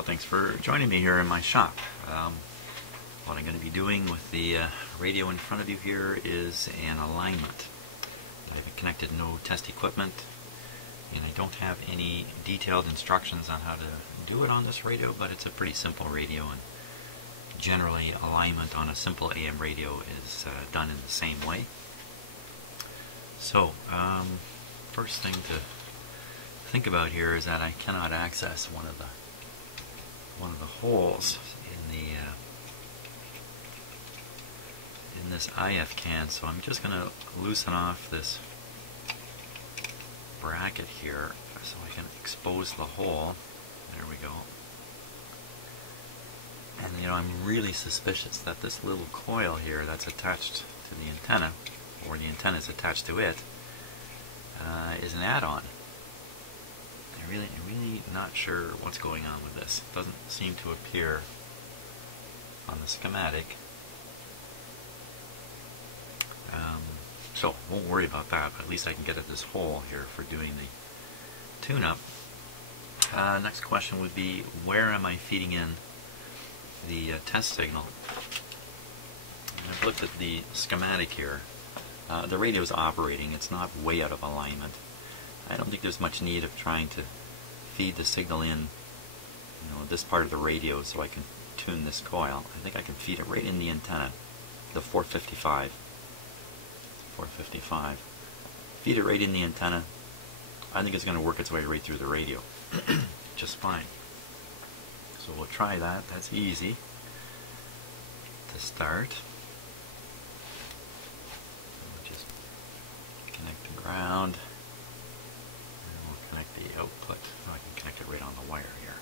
Well, thanks for joining me here in my shop. What I'm going to be doing with the radio in front of you here is an alignment. I haven't connected no test equipment, and I don't have any detailed instructions on how to do it on this radio, but it's a pretty simple radio, and generally alignment on a simple AM radio is done in the same way. So, first thing to think about here is that I cannot access one of the holes in this IF can, so I'm just going to loosen off this bracket here so I can expose the hole. There we go. And you know, I'm really suspicious that this little coil here that's attached to the antenna, or the antenna is attached to it, is an add-on. I'm really not sure what's going on with this. It doesn't seem to appear on the schematic. So won't worry about that, but at least I can get at this hole here for doing the tune-up. Next question would be, where am I feeding in the test signal? And I've looked at the schematic here. The radio is operating. It's not way out of alignment. I don't think there's much need of trying to feed the signal in, this part of the radio so I can tune this coil. I think I can feed it right in the antenna, the 455. Feed it right in the antenna. I think it's going to work its way right through the radio just fine. So we'll try that. That's easy to start. We'll just connect the ground. Connect the output. Oh, I can connect it right on the wire here.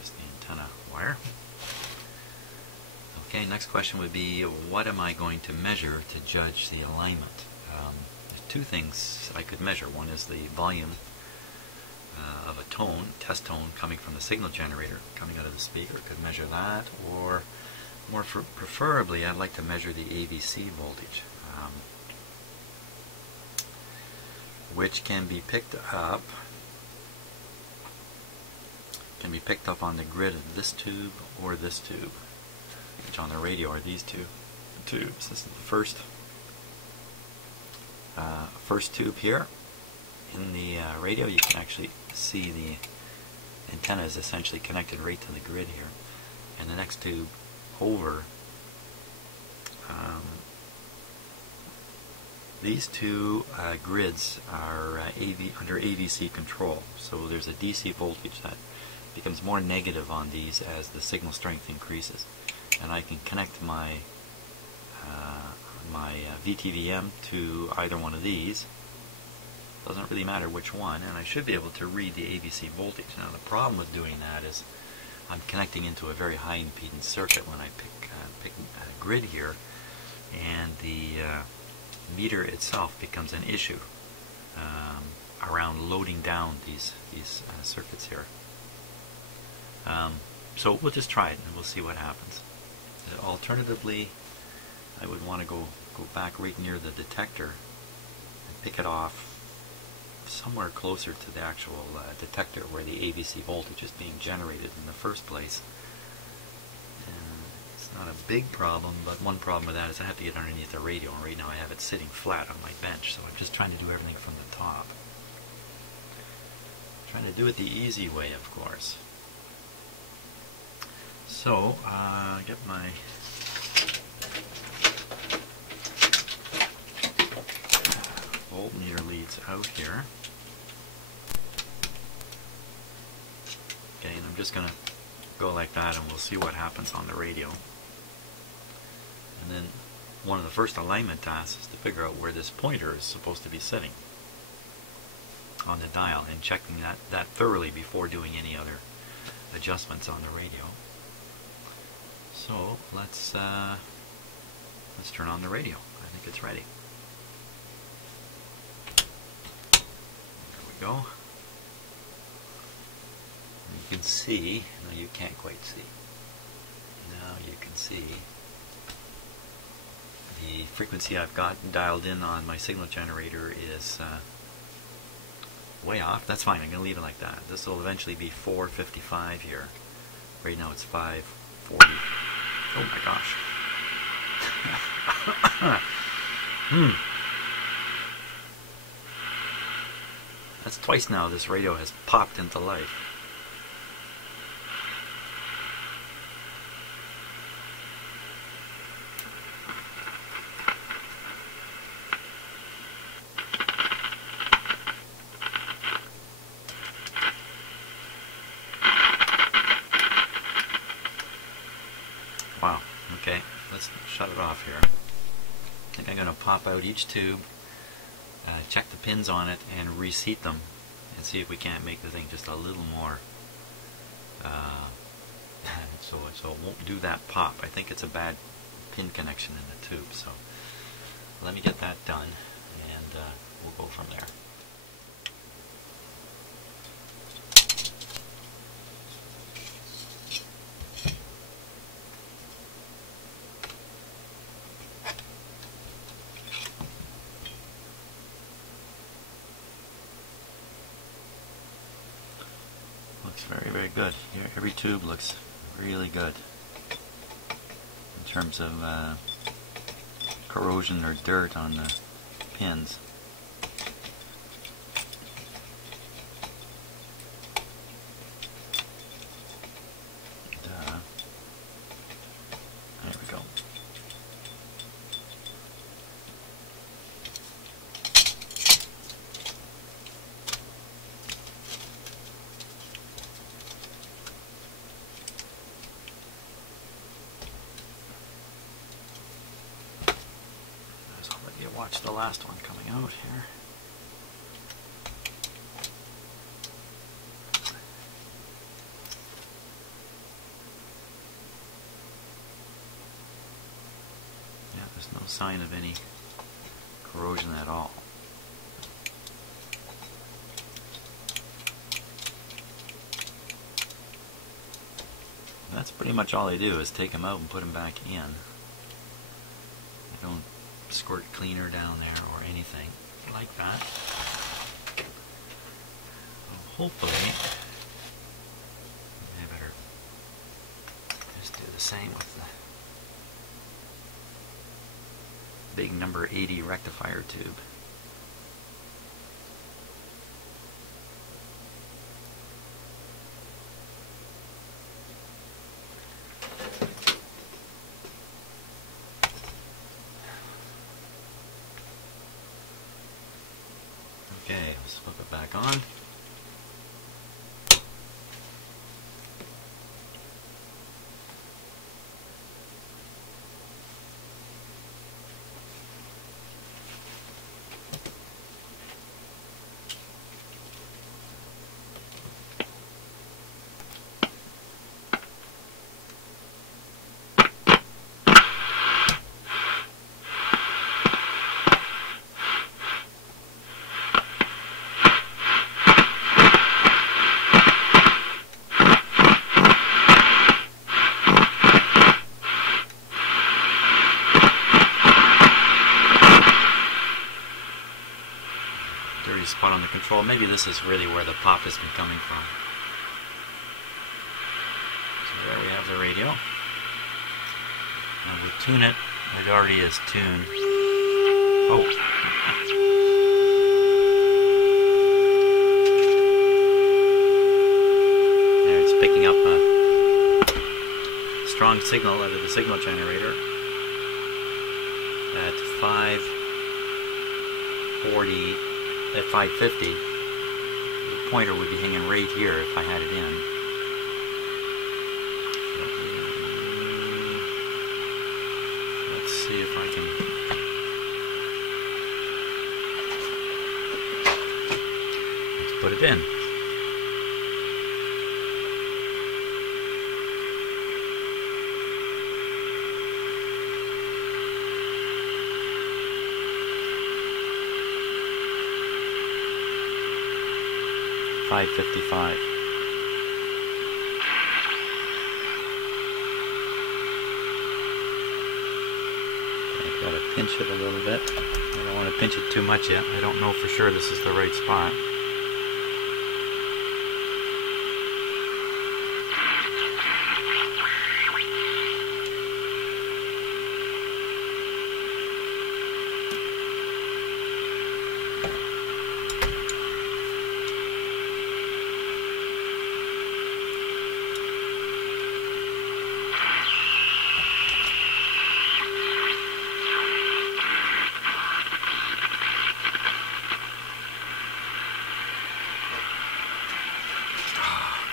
Just the antenna wire. Okay, next question would be, what am I going to measure to judge the alignment? There's two things I could measure. One is the volume of a tone, test tone, coming from the signal generator, coming out of the speaker. Could measure that, or more preferably, I'd like to measure the AVC voltage, which can be picked up on the grid of this tube or this tube, which on the radio are these two tubes. This is the first tube here. In the radio, you can actually see the antenna is essentially connected right to the grid here, and the next tube over. These two grids are under AVC control, so there's a DC voltage that becomes more negative on these as the signal strength increases, and I can connect my VTVM to either one of these. Doesn't really matter which one, and I should be able to read the AVC voltage. Now the problem with doing that is I'm connecting into a very high impedance circuit when I pick a grid here, and the meter itself becomes an issue around loading down these circuits here. So we'll just try it and we'll see what happens. Alternatively, I would want to go back right near the detector and pick it off somewhere closer to the actual detector where the AVC voltage is being generated in the first place. It's not a big problem, but one problem with that is I have to get underneath the radio, and right now I have it sitting flat on my bench, so I'm just trying to do everything from the top. Trying to do it the easy way, of course. So, get my voltmeter leads out here. Okay, and I'm just going to go like that, and we'll see what happens on the radio. And then one of the first alignment tasks is to figure out where this pointer is supposed to be sitting on the dial, and checking that thoroughly before doing any other adjustments on the radio. So let's turn on the radio. I think it's ready. There we go. You can see, no, you can't quite see. Now you can see the frequency I've got dialed in on my signal generator is way off. That's fine. I'm going to leave it like that. This will eventually be 455 here. Right now it's 540. Oh my gosh. That's twice now this radio has popped into life. Wow, okay, let's shut it off here. I think I'm going to pop out each tube, check the pins on it, and reseat them, and see if we can't make the thing just a little more, so it won't do that pop. I think it's a bad pin connection in the tube, so let me get that done, and we'll go from there. Looks very, very good. Here, every tube looks really good in terms of corrosion or dirt on the pins. There we go. Watch the last one coming out here. Yeah, there's no sign of any corrosion at all. That's pretty much all I do, is take them out and put them back in. I don't squirt cleaner down there or anything like that. Well, hopefully, I better just do the same with the big number 80 rectifier tube. Okay, let's flip it back on. Dirty spot on the control. Maybe this is really where the pop has been coming from. So there we have the radio. Now we'll tune it. It already is tuned. Oh. There, it's picking up a strong signal out of the signal generator at 540. At 550, the pointer would be hanging right here if I had it in. Let's see if I can. Let's put it in. $5.55. I've got to pinch it a little bit. I don't want to pinch it too much yet. I don't know for sure this is the right spot.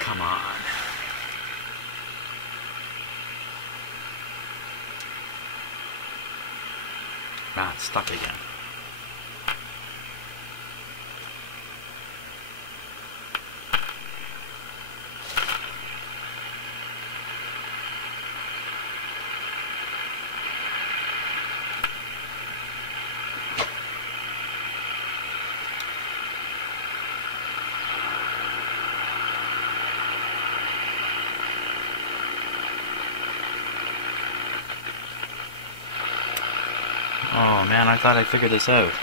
come on. Ah, it's stuck again. Oh man, I thought I figured this out.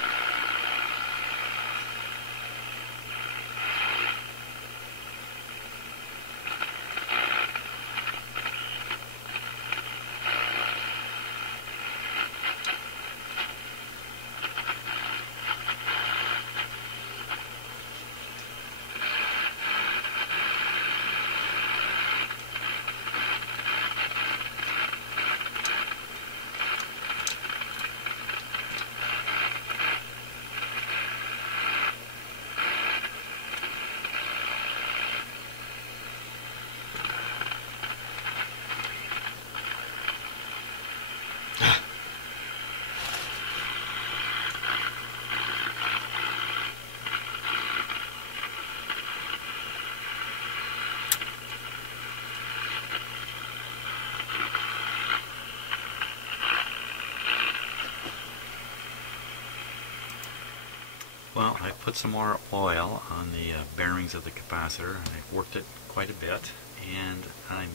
Well, I put some more oil on the bearings of the capacitor, and I've worked it quite a bit, and I'm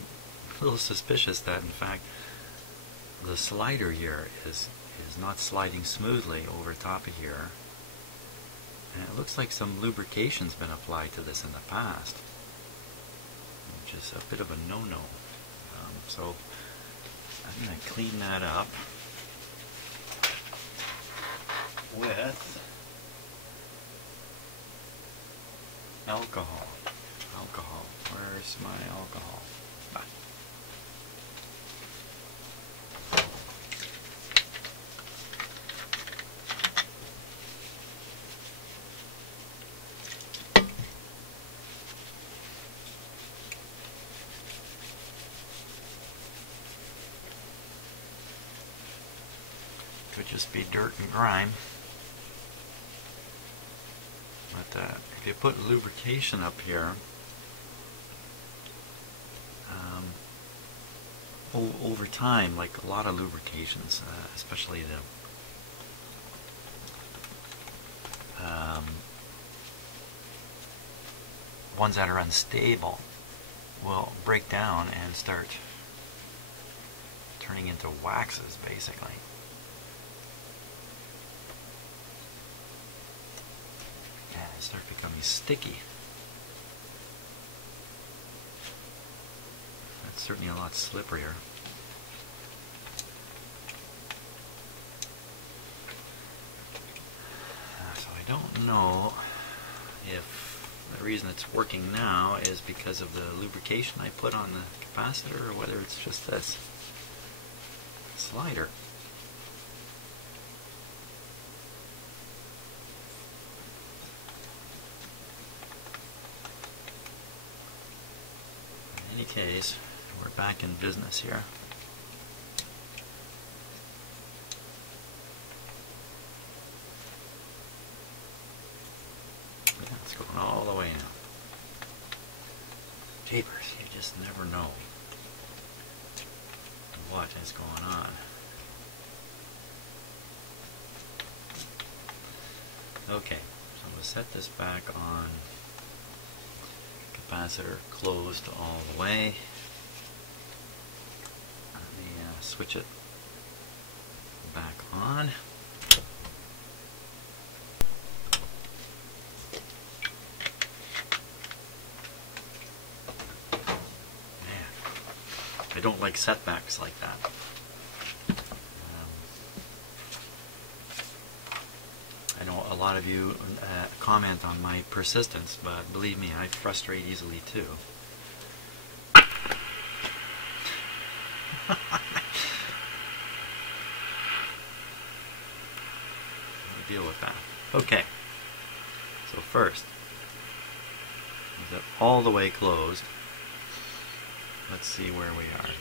a little suspicious that in fact the slider here is not sliding smoothly over top of here, and it looks like some lubrication's been applied to this in the past, which is a bit of a no-no. So I'm going to clean that up with alcohol. Where's my alcohol? Ah. Could just be dirt and grime. But if you put lubrication up here, over time, like a lot of lubrications, especially the ones that are unstable, will break down and start turning into waxes, basically. And start becoming sticky. That's certainly a lot slipperier. So I don't know if the reason it's working now is because of the lubrication I put on the capacitor, or whether it's just this slider. In any case, we're back in business here. Yeah, it's going all the way now. Jeepers, you just never know what is going on. Okay, so I'm going to set this back on. Capacitor closed all the way. Let me switch it back on. Man, I don't like setbacks like that. I know a lot of you comment on my persistence, but believe me, I frustrate easily too. Deal with that. Okay, so first, all the way closed. Let's see where we are here.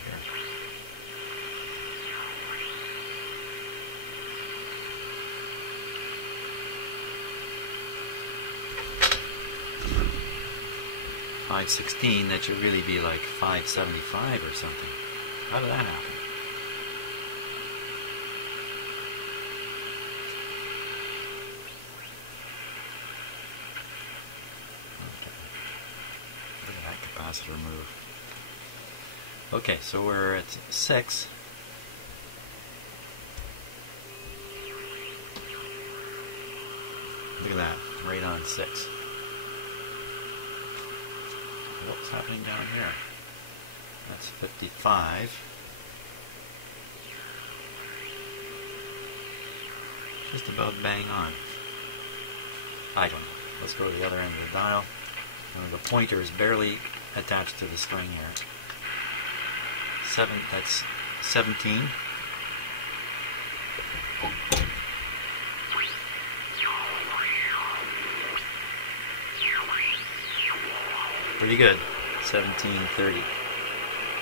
.516, that should really be like 575 or something. How did that happen? Okay. Look at that capacitor move. Okay, so we're at 6. Look at that, right on 6. What's happening down here? That's 55. Just about bang on. I don't know. Let's go to the other end of the dial. The pointer is barely attached to the string here. That's 17. Pretty good. 1730.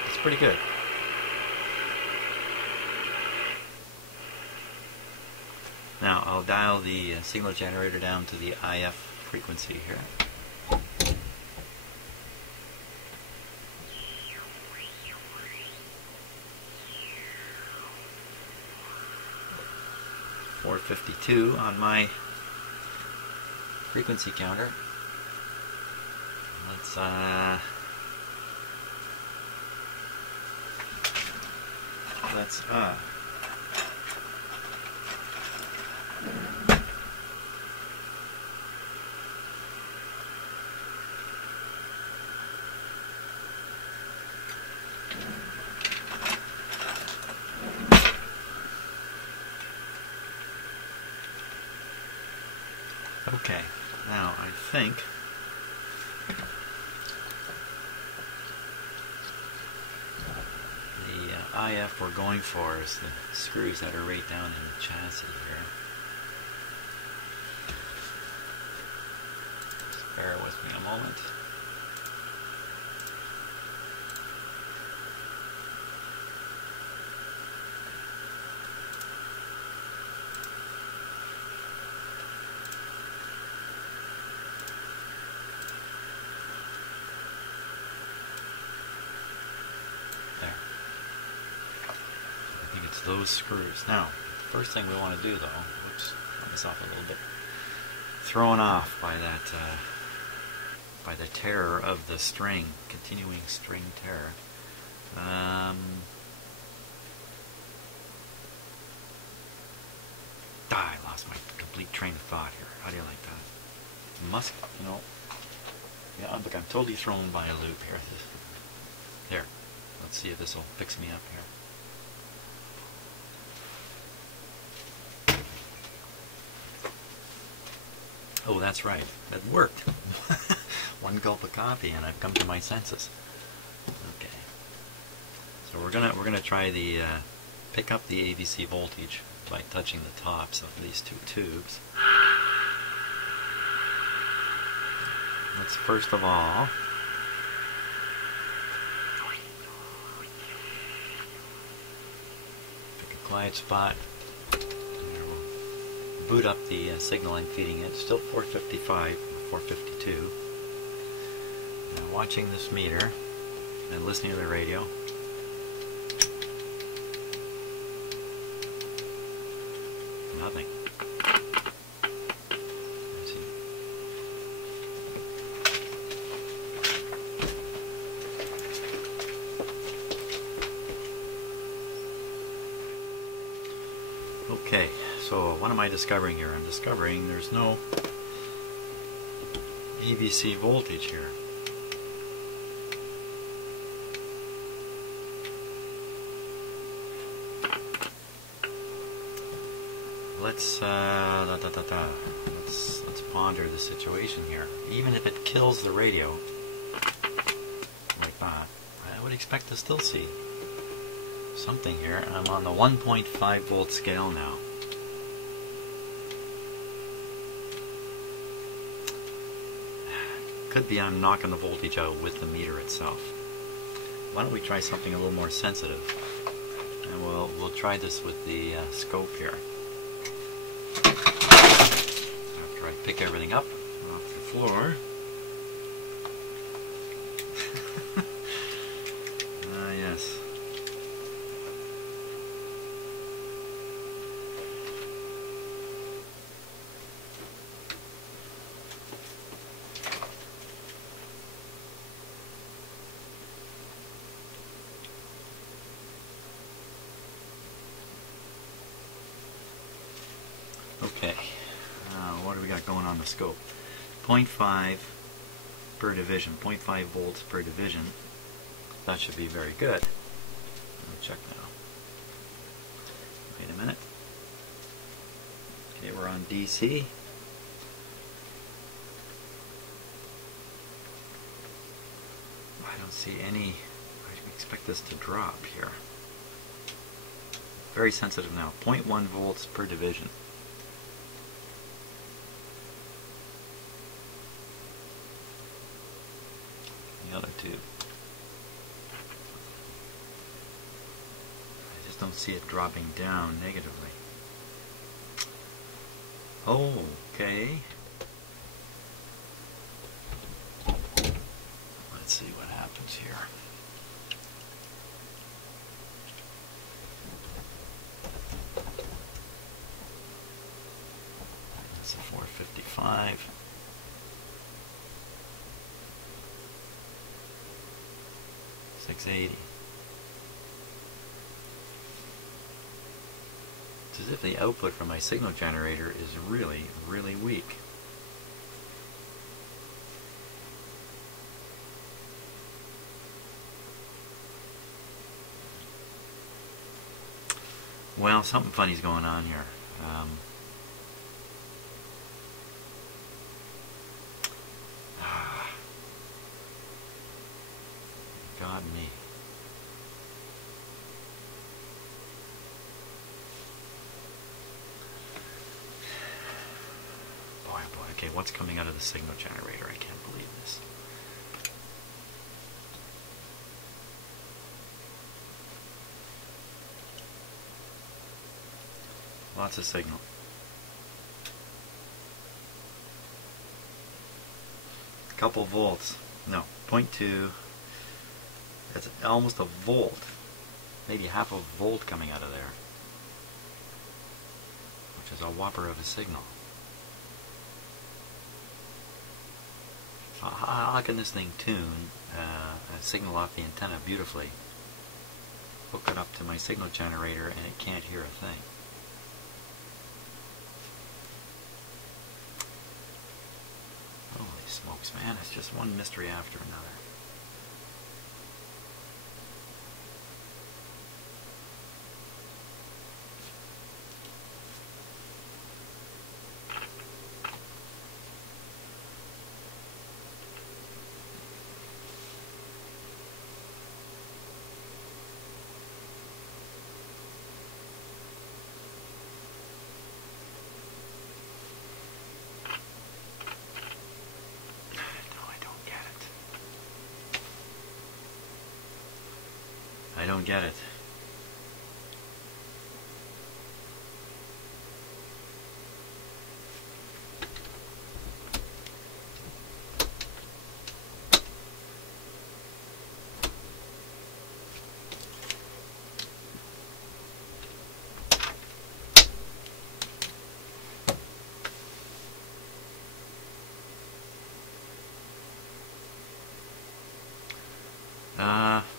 It's pretty good. Now I'll dial the signal generator down to the IF frequency here. .452 on my frequency counter. Let's okay, now I think the IF we're going for is the screws that are right down in the chassis here. Just bear with me a moment. Those screws. Now, the first thing we want to do, though, whoops, turn this off a little bit. Thrown off by that, by the terror of the string, continuing string terror. I lost my complete train of thought here. How do you like that? Must, you know. Yeah, look, I'm totally thrown by a loop here. There. Let's see if this will fix me up here. Oh, that's right. That worked. One gulp of coffee, and I've come to my senses. Okay. So we're gonna try the pick up the AVC voltage by touching the tops of these two tubes. Let's first of all pick a quiet spot. Boot up the signal I'm feeding it. Still 455, 452. Now watching this meter and listening to the radio. Nothing. Let's see. Okay. So what am I discovering here? I'm discovering there's no AVC voltage here. Let's let's ponder the situation here. Even if it kills the radio like that, I would expect to still see something here. I'm on the 1.5 volt scale now. Could be I'm knocking the voltage out with the meter itself. Why don't we try something a little more sensitive? And we'll try this with the scope here. After I pick everything up off the floor. Ah, yes. Okay, what do we got going on the scope? 0.5 per division, 0.5 volts per division. That should be very good. Let me check now. Wait a minute. Okay, we're on DC. I don't see any. I expect this to drop here. Very sensitive now. 0.1 volts per division. The other two. I just don't see it dropping down negatively. Oh, okay. Let's see what happens here. That's a 455. $680. It's as if the output from my signal generator is really, really weak. Well, something funny's going on here. God me. Boy, boy. Okay, what's coming out of the signal generator? I can't believe this. Lots of signal. A couple volts. No, 0.2. That's almost a volt. Maybe half a volt coming out of there. Which is a whopper of a signal. So how can this thing tune a signal off the antenna beautifully? Hook it up to my signal generator and it can't hear a thing. Holy smokes, man, it's just one mystery after another. I don't get it.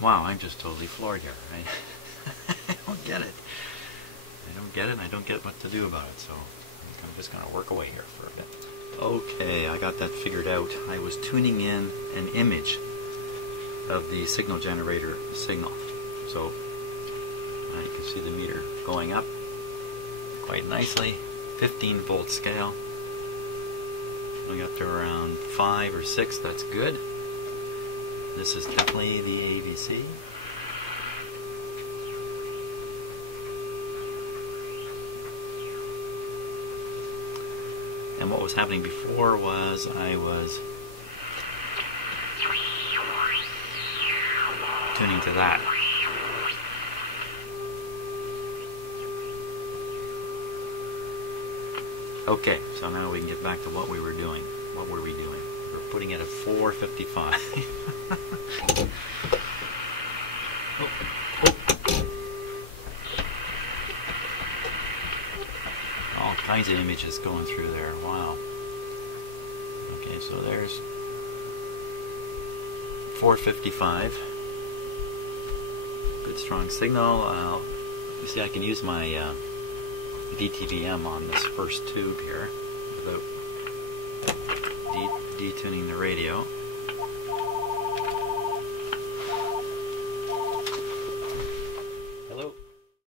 Wow, I'm just totally floored here. I don't get it. I don't get it, and I don't get what to do about it, so I'm just going to work away here for a bit. Okay, I got that figured out. I was tuning in an image of the signal generator signal. So you can see the meter going up quite nicely. 15 volt scale. Going up to around 5 or 6, that's good. This is definitely the AVC. And what was happening before was I was tuning to that. Okay, so now we can get back to what we were doing. What were we doing? We're putting it at 455. Oh. All kinds of images going through there. Wow. Okay, so there's 455. Good strong signal. You see, I can use my DTVM on this first tube here without detuning the radio.